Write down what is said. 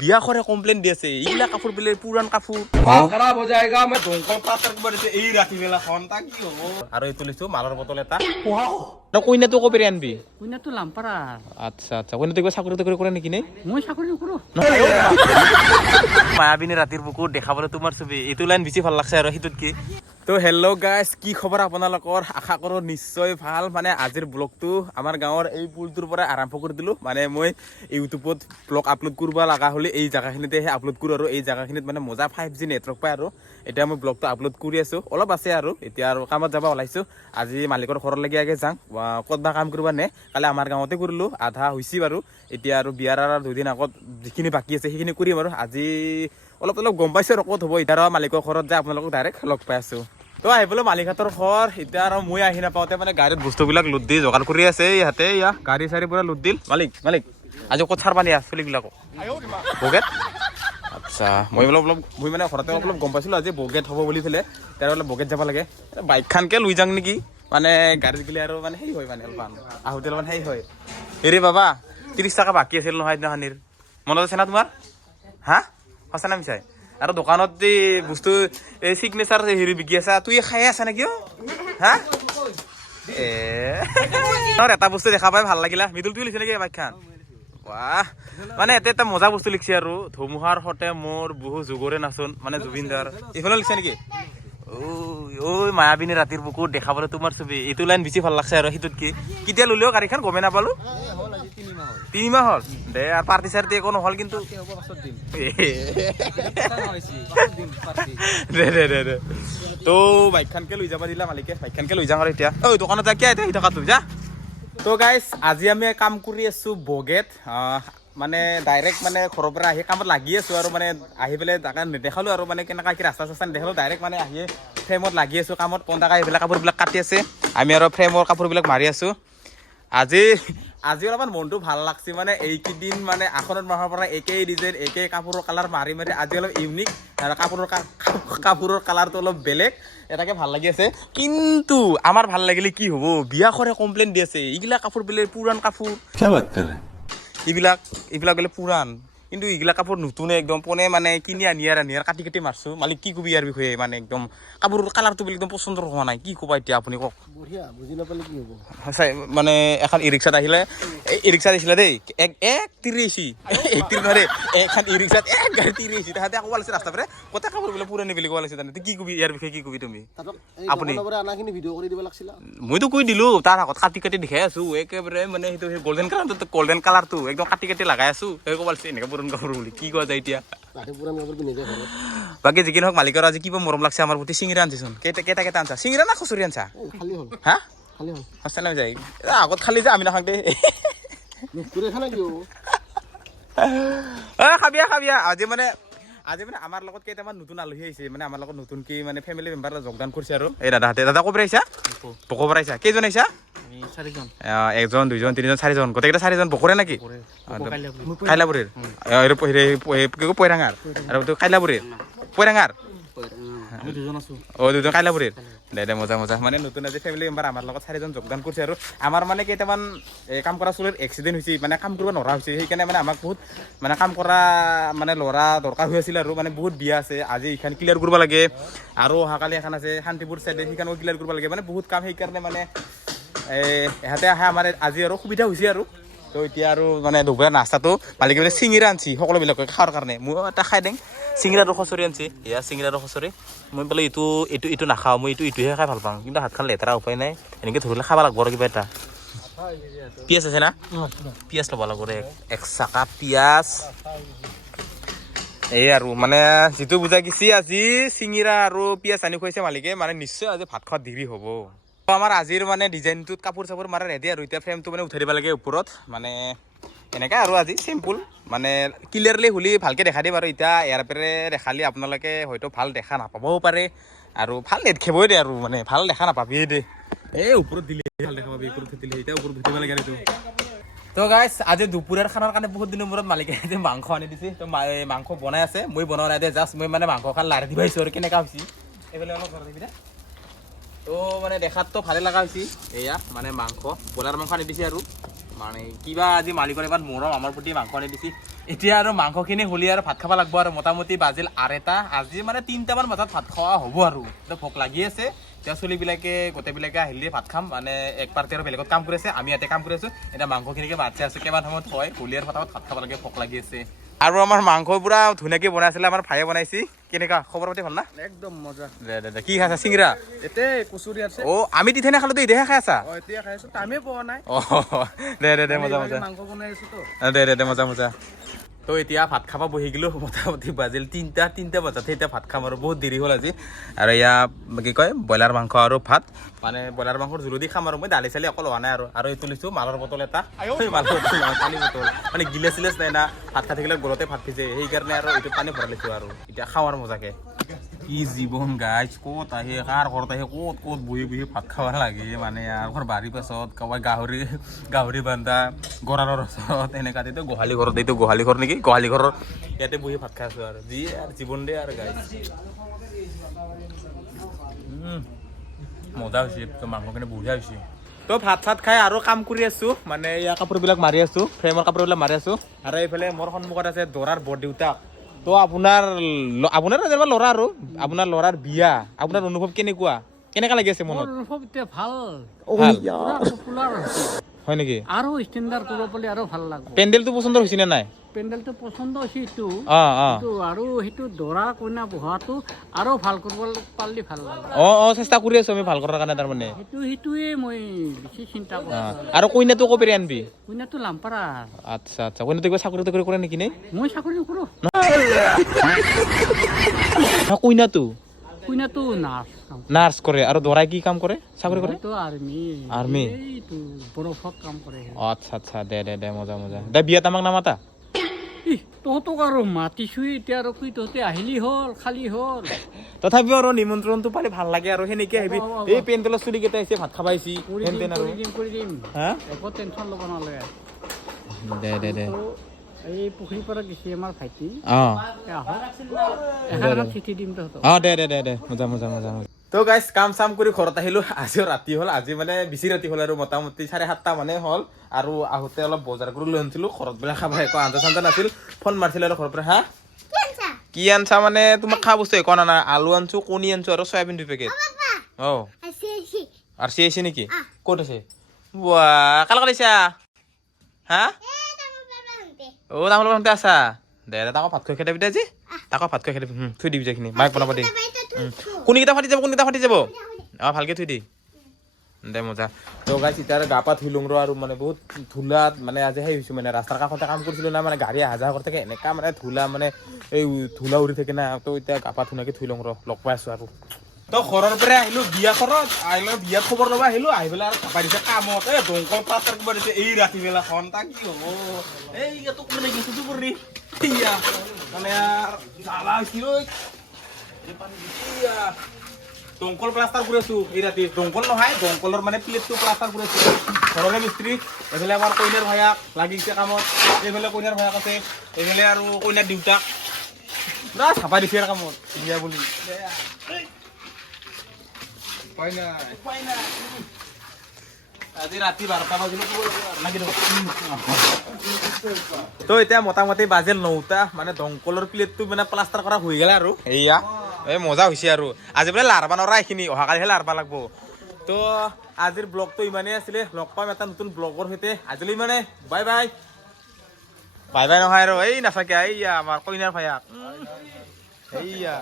বিয়া করে কমপ্লেন দিয়েছে এইগুলা কাপড় বিলে পুরান কাপড় খারাপ হয়ে যায়গা আমি দমকল পাত্র করেছে এই রাতি বেলা খন তা কি হবো আৰু এই তুলিছো মালৰ বটল এটা না কইনাটো কবে আনবি কইনাটো লাম্পাৰা আচ্ছা আচ্ছা কইনাটো কিবা চাকৰি তাকৰি কৰে নেকি নে মই চাকৰি নকৰো মায়াবিনী ৰাতিৰ বুকুত দেখাবলৈ তোমাৰ ছবি এইটো লাইন বেছি ভাল লাগছে আৰু সিটোত কি তো হেল্ল' গাইজ কি খবৰ আপোনালোকৰ আশা কৰোঁ নিশ্চয় ভাল মানে আজিৰ ব্লগটো আমাৰ গাঁৱৰ এই পুলটোৰ পৰা আৰম্ভ কৰি দিলোঁ মানে মই ইউটিউবত ব্লগ আপলোড কৰিব লগা হ'লে এই জেগাখিনিতেহে আপলোড কৰোঁ আৰু এই জেগাখিনিত মানে মজা 5G নেটৱৰ্ক পায় আৰু এতিয়া মই ব্লগটো আপলোড কৰি আছোঁ অলপ আছে আৰু এতিয়া আৰু কামত যাব ওলাইছোঁ আজি মালিকৰ ঘৰলৈকে আগে যাওঁ ক'তবা কাম কৰিব নে কালি আমাৰ গাঁৱতে কৰিলোঁ আধা হৈছে বাৰু এতিয়া আৰু বিয়াৰ আৰু 2 দিন আগত যিখিনি বাকী আছে সেইখিনি কৰিম আৰু আজি অলপ অলপ গম পাইছোঁ আৰু ক'ত হ'ব এতিয়া আৰু মালিকৰ ঘৰত যায় আপোনালোকক ডাইৰেক্ট লগ পাই আছোঁ তো আহিবলৈ মালিকহঁতৰ ঘৰ এতিয়া আৰু মই আহি নাপাওঁতে মানে গাড়ীত বস্তুবিলাক লোড দি যোগাৰ কৰি আছে ইহঁতে ইয়া গাড়ী চাড়ী পুৰা লোড দিল মালিক আজি ক'ত চাৰ পানী আছে চলিবিলাকক বগেট আচ্ছা মই অলপ মই মানে ঘৰতে অলপ গম পাইছিলোঁ আজি বগেট হ'ব বুলি পেলাই তাৰ অলপ বগেট যাব লাগে বাইকখনকে লৈ যাওঁ নেকি মানে গাড়ীত গ'লে আৰু মানে সেই হয় মানে অলপমান আহোঁতে অলপমান সেই হয় হেৰি বাবা 30 টকা বাকী আছিল নহয় সেইদিনাখনিৰ মনত আছে না তোমাৰ হা সঁচা না মিছাই আৰু দোকানত যে বস্তু এই চিগনেচাৰ হেৰি বিকি আছা তুই খাই আছা নেকি হা এটা বস্তু দেখা পাই ভাল লাগিলা মৃদুল তুই লিখি নেকি বাইকখন বাহ মানে এটা মজা বস্তু লিখছে আৰু ধুমুহাৰ সতে মোৰ বহু যুগৰে নাচোন মানে জুবিনদাৰ এইফালে লিখছে নেকি ঐ মায়াবিনী ৰাতিৰ বুকুত দেখাবলৈ তোমাৰ ছবি এইটো লাইন বেছি ভাল লাগছে আৰু সিটোত কি কেতিয়া ল'লেও গাড়ীখন গমেই নাপালো 3 মাহ হ'ল দে আৰু পাৰ্টি চাৰ্টি একো নহ'ল কিন্তু দে তো বাইকখনকে লৈ যাব দিলা মালিকে বাইকখনকে লৈ যাওঁ আৰু এতিয়া ঐ দোকানত যা কিয় এতিয়া সি টকাটো যা তো গাইজ আজি আমি কাম কৰি আছোঁ বগেট মানে ডাইৰেক্ট মানে ঘৰৰ পৰা আহি কামত লাগি আছোঁ আৰু মানে আহি পেলাই তাকে নেদেখালোঁ আৰু মানে কেনেকুৱা কি ৰাস্তা চাস্তা নেদেখালোঁ ডাইৰেক্ট মানে আহি ফ্ৰেমত লাগি আছোঁ কামত পন্দাকা এইবিলাক কাপোৰবিলাক কাটি আছে আমি আৰু ফ্ৰেমৰ কাপোৰবিলাক মাৰি আছোঁ আজি অলপমান মনটো ভাল লাগছে মানে এইকেইদিন মানে আখনত মাহৰ পৰা একেই ডিজাইন একেই কাপোৰৰ কালাৰ মাৰি আজি অলপ ইউনিক আৰু কাপোৰৰ কালাৰটো অলপ বেলেগ এটাকে ভাল লাগি আছে কিন্তু আমাৰ ভাল লাগিলে কি হ'ব বিয়া কৰে কমপ্লেইন দি আছে এইগিলা কাপোৰ বোলে পুৰাণ কাপোৰ এইবিলাক বোলে পুৰাণ কিন্তু এইগিলা কাপোৰ নতুনে একদম পোনে মানে কিনি আনি কাটি মাৰছোঁ মালিক কি কবি ইয়াৰ বিষয়ে মানে একদম কাপোৰৰ কালাৰটো বোলে একদম পচন্দৰ হোৱা নাই কি ক'বা এতিয়া আপুনি কওক বুজি নাপালে কি হ'ব সঁচাই মানে এখন ই ৰিক্সাত আহিলে ই ৰিক্সাত আহিছিলে দেই এক 30 নহয় দেই এখন ই ৰিক্সাত এক গাড়ী 30 তাহাঁতে আকৌ ওলাইছে ৰাস্তা পৰা কতে কাপোৰ বোলে পুৰণি বুলি কোৱা লাগিছে কি কবি ইয়াৰ বিষয়ে কি কবি তুমি আপুনি মইতো কৈ দিলোঁ তাৰ আগত কাটি দেখাই আছোঁ একেবাৰে মানে সেইটো সেই গল্ডেন কালাৰটো একদম কাটি লগাই আছোঁ সেই ক'ব লাগিছে এনেকৈ পুৰণ কাপোৰ বুলি কি কোৱা যায় এতিয়া বাকী যিকি নহওক মালিকৰ আজি কিবা মৰম লাগছে আমাৰ প্ৰতি চিঙিৰা আনিছোন কেইটা আনছা চিঙিৰা না খুচৰি আনছা হা সঁচা নাই যায় আগত খালি যে আমি নাখাওঁ দেই খাবিয়া আজি মানে আমাৰ লগত কেইটামান নতুন আলহী আহিছে মানে আমাৰ লগত নতুনকৈ মানে ফেমিলি মেম্বাৰ যোগদান কৰিছে আৰু এই দাদাহঁতে দাদা ক'ৰ পৰা আহিছা বকৰ পৰা আহিছা কেইজন আহিছা 4জন 1 2 3 4জন গোটেইকেইটা 4জন বকৰে নেকি কাইলাবুৰীৰ পৈৰাঙাৰ আৰু কাইলাবুৰীৰ পৈৰাঙাৰ আমি দুজন আছোঁ দুজন কাইলাবুৰীৰ দে মজা মানে নতুন আজি ফেমিলি মেম্বাৰ আমাৰ লগত 4জন যোগদান কৰিছে আৰু আমাৰ মানে কেইটামান কাম কৰা চলিৰ এক্সিডেণ্ট হৈছে মানে কাম কৰিব নোৱাৰা হৈছে সেইকাৰণে মানে আমাক বহুত মানে কাম কৰা মানে ল'ৰা দৰকাৰ হৈ আছিল আৰু মানে বহুত বিয়া আছে আজি এইখন ক্লিয়াৰ কৰিব লাগে আৰু অহাকালি এখন আছে শান্তিপুৰ চাইডে সেইখনো ক্লিয়াৰ কৰিব লাগে মানে বহুত কাম সেইকাৰণে মানে ইহঁতে আহে আমাৰ আজি আৰু সুবিধা হৈছে আৰু তো এতিয়া আৰু মানে দুপৰীয়া নাস্তাটো মালিকে মানে চিঙিৰা আনছি সকলোবিলাকে খাৱাৰ কাৰণে মই এটা খাই দিম চিঙিৰাটো খচৰি আনছি এয়া চিঙিৰাটো খচৰি মই বোলে এইটো নাখাওঁ মই এইটোহে খাই ভাল পাওঁ কিন্তু হাতখন লেতেৰা উপায় নাই এনেকৈ ধৰিলে খাব লাগিব আৰু কিবা এটা পিঁয়াজ আছে না পিঁয়াজ ল'ব লাগিব এক চাকা পিঁয়াজ এই আৰু মানে যিটো বুজা গেছি আজি চিঙিৰা আৰু পিঁয়াজ আনি খুৱাইছে মালিকে মানে নিশ্চয় আজি ভাত খোৱাত দেৰি হ'ব আমাৰ আজিৰ মানে ডিজাইনটোত কাপোৰ চাপোৰ মাৰা ৰেডি আৰু এতিয়া ফ্ৰেমটো মানে উঠাই দিব লাগে ওপৰত মানে এনেকৈ আৰু আজি চিম্পুল মানে ক্লিয়াৰলি হ'লে ভালকৈ দেখা দিম আৰু এতিয়া ইয়াৰ পৰা দেখালে আপোনালোকে হয়তো ভাল দেখা নাপাবও পাৰে আৰু ভাল নেদেখিবই দে আৰু মানে ভাল দেখা নাপাবিয়ে দে এই ওপৰত দিলে ভাল দেখা পাবি ওপৰত দিলে এতিয়া ওপৰত উঠিব লাগে এইটো তো গাইজ আজি দুপৰীয়াৰ খানাৰ কাৰণে বহুত দিনৰ মূৰত মালিকে মাংস আনি দিছে তো মাংস বনাই আছে মই বনোৱা নাই দে জাষ্ট মই মানে মাংসখন লাৰি দিব আহিছোঁ আৰু কেনেকুৱা হৈছে এইফালে অলপ ঘৰত দিবি দে তো মানে দেখাততো ভালে লগা হৈছে এয়া মানে মাংস ব্ৰইলাৰ মাংস আনি দিছে আৰু মানে কিবা আজি মালিকৰ এবাৰ মৰম আমাৰ প্ৰতি মাংস আনি দিছে এতিয়া আৰু মাংসখিনি হলি আৰু ভাত খাব লাগব আৰু মোটামুটি বাজিল 8টা আজি মানে 3টামান বজাত ভাত খোৱা হ'ব আৰু এতিয়া ভোক লাগি আছে এতিয়া চলিবিলাকে গোটেইবিলাকে আহিলে ভাত খাম মানে এক পাৰ্টি আৰু বেলেগত কাম কৰি আছে আমি ইয়াতে কাম কৰি আছো এতিয়া মাংসখিনিকে বাচ্ছা আছো কিমান সময়ত হয় হলি আৰু ফটাফট ভাত খাব লাগে ভোক লাগি আছে আৰু আমাৰ মাংস পুৰা ধুনীয়াকে বনাইছিলে আমাৰ ভায়ে বনাইছি কেনেকা খবৰ পাতি ভাল না একদম মজা দে কি খাইছা চিংৰা এতে কচুৰি আছে অ আমি তিথেনে খালো এতিয়াহে খাই আছা এতিয়া খাইছো টাইমে পোৱা নাই অ দে মজা মজা মাংস বনাই আছো তো দে মজা মজা তো এতিয়া ভাত খাব বহি গ'লো মোটামুটি বাজিল 3টা বজাতহে এতিয়া ভাত খাম আৰু বহুত দেৰি হ'ল আজি আৰু এয়া কি কয় ব্ৰইলাৰ মাংস আৰু ভাত মানে ব্ৰইলাৰ মাংসৰ জোল দি খাম আৰু মই দালি চালি অকল হোৱা নাই আৰু এইটো লৈছোঁ মালৰ বটল এটা মালৰ বটল পানী বটল মানে গিলাচ চিলাচ নাই না ভাত খাই থাকিলে গলতে ভাত ভিজে সেইকাৰণে আৰু এইটো পানী ভৰাই লৈছোঁ আৰু এতিয়া খাওঁ আৰু মজাকে কি জীৱন গাইজ ক'ত আহে কাৰ ঘৰত আহে ক'ত বহি ভাত খাব লাগে মানে আৰু ঘৰ বাৰীৰ পাছত কাৰোবাৰ গাহৰি বান্ধা গঁৰালৰ ওচৰত এনেকুৱা এইটো গোহালি ঘৰত এইটো গোহালি ঘৰ নেকি গোহালি ঘৰৰ ইয়াতে বহি ভাত খাই আছোঁ আৰু যি আৰু জীৱন দে আৰু গাইজ মজা হৈছে তো মাংসখিনি বঢ়িয়া হৈছে তো ভাত চাত খাই আৰু কাম কৰি আছোঁ মানে ইয়াৰ কাপোৰবিলাক মাৰি আছোঁ ফ্ৰেমৰ কাপোৰবিলাক মাৰি আছোঁ আৰু এইফালে মোৰ সন্মুখত আছে দৰাৰ বৰ দেউতাক তো আপোনাৰ যেনিবা ল'ৰা আৰু আপোনাৰ ল'ৰাৰ বিয়া আপোনাৰ অনুভৱ কেনেকা লাগি আছে মনত অনুভৱ এতিয়া ভাল ভাল পপুলাৰ হয় নেকি আৰু ষ্টেণ্ডাৰ্ড কৰিব পালে আৰু ভাল লাগব পেণ্ডেলটো পচন্দ হৈছে নে নাই পেণ্ডেলটো পচন্দ হৈছে এইটো অ আৰু সেইটো দৰা কইনা বহাটো আৰু ভাল কৰিব পাৰিলে ভাল লাগে চেষ্টা কৰি আছোঁ আমি ভাল কৰাৰ কাৰণে তাৰমানে সেইটোৱে মই বেছি চিন্তা কৰোঁ আৰু কইনাটো ক'ৰ পৰা আনবি কইনাটো লাম্পাৰা আচ্ছা কইনাটো কিবা চাকৰি তাকৰি কৰে নেকি নে মই চাকৰি নকৰোঁ কইনাটো নাৰ্ছ কৰে আৰু দৰাই কি কাম কৰে চাকৰি কৰে আৰ্মি এইটো বৰফত কাম কৰে আচ্ছা দে মজা দে বিয়াত আমাক নামাতা তহঁতক আৰু মাতিছোৱে এতিয়া আৰু কি তহঁতে আহিলি হ'ল খালি হ'ল তথাপিও আৰু নিমন্ত্ৰণটো পালে ভাল লাগে আৰু সেনেকে আহিবি এই পেণ্ডেলৰ চুলি কেইটা আহিছে ভাত খাব আহিছি কৰি দিম হা একো টেনশ্যন ল'ব নালাগে দে এই পুখুৰীৰ পৰা গেছি আমাৰ ভাইটি চিঠি দিম তহঁতক দে মজা তো গাইজ কাম চাম কৰি ঘৰত আহিলো আজিও ৰাতি হ'ল আজি মানে বেছি ৰাতি হ'ল আৰু মোটামুটি 7:30 মানে হ'ল আৰু আহোঁতে অলপ বজাৰ কৰি লৈ আনিছিলোঁ ঘৰত বোলে খাব একো আঞ্জা চাঞ্জা নাছিল ফোন মাৰিছিলোঁ আৰু ঘৰৰ পৰা হা কি আনছা মানে তোমাক খোৱা বস্তু একো অনা নাই আলু আনছো কণী আনছো আৰু চয়াবিন 2 পেকেট আৰ চি আহিছে নেকি ক'ত আছে কাৰ লগত আহিছা হা তামোল বাগানতে আছা দে তাকো ভাত খুৱাই খেদাবি দে আজি তাকো ভাত খুৱাই খেদাবি থৈ দিবি যিখিনি মাইক বনাব দিম কোনকেইটা ফাটি যাব ভালকে থৈ দি দে মজা তো গাইছ এতিয়া গা পা ধুই লওঁ আৰু মানে বহুত ধূলাত মানে আজি সেই হৈছোঁ মানে ৰাস্তাৰ কাষতে কাম কৰিছিলোঁ না মানে গাড়ী অহা যোৱা কৰি থাকে এনেকুৱা মানে ধূলা মানে এই ধূলা উৰি থাকে না তো এতিয়া গা পা ধুনীয়াকৈ ধুই লওঁ লগ পাই আছোঁ আৰু তো ঘৰৰ পৰা আহিলোঁ বিয়াখনত বিয়াত খবৰ ল'ব আহিলোঁ আহি পেলাই আৰু চাপাই দিছে কামত এই দমকল প্লাষ্টাৰ কিবা দিছে এই ৰাতিবেলাখন তাক কি হ'ব এই তোক মানে গেছটো কৰি মানে জ্বালা হৈছে দমকল প্লাষ্টাৰ কৰি আছোঁ এই ৰাতি দমকল নহয় দমকলৰ মানে প্লেটটো প্লাষ্টাৰ কৰি আছোঁ ঘৰৰে মিস্ত্ৰী এইফালে আমাৰ কইনাৰ ভায়াক লাগিছে কামত এইফালে কইনাৰ ভায়াক আছে এইফালে আৰু কইনাৰ দেউতাক পুৰা চাপাই দিছে আৰু কামত বিয়া বুলি আজি ৰাতি 12টা বাজিলে লাগি তো এতিয়া মোটামুটি বাজিল 9টা মানে দমকলৰ প্লেটটো মানে প্লাষ্টাৰ কৰা হৈ গ'ল আৰু এয়া এই মজা হৈছে আৰু আজি বোলে লাৰবা নৰা এইখিনি অহাকালিহে লাৰবা লাগব তো আজিৰ ব্লগটো ইমানেই আছিলে লগ পাম এটা নতুন ব্লগৰ সৈতে আজিলৈ ইমানে বাই নহয় আৰু এই নাথাকে এইয়া আমাৰ কইনাৰ ভায়াক এইয়া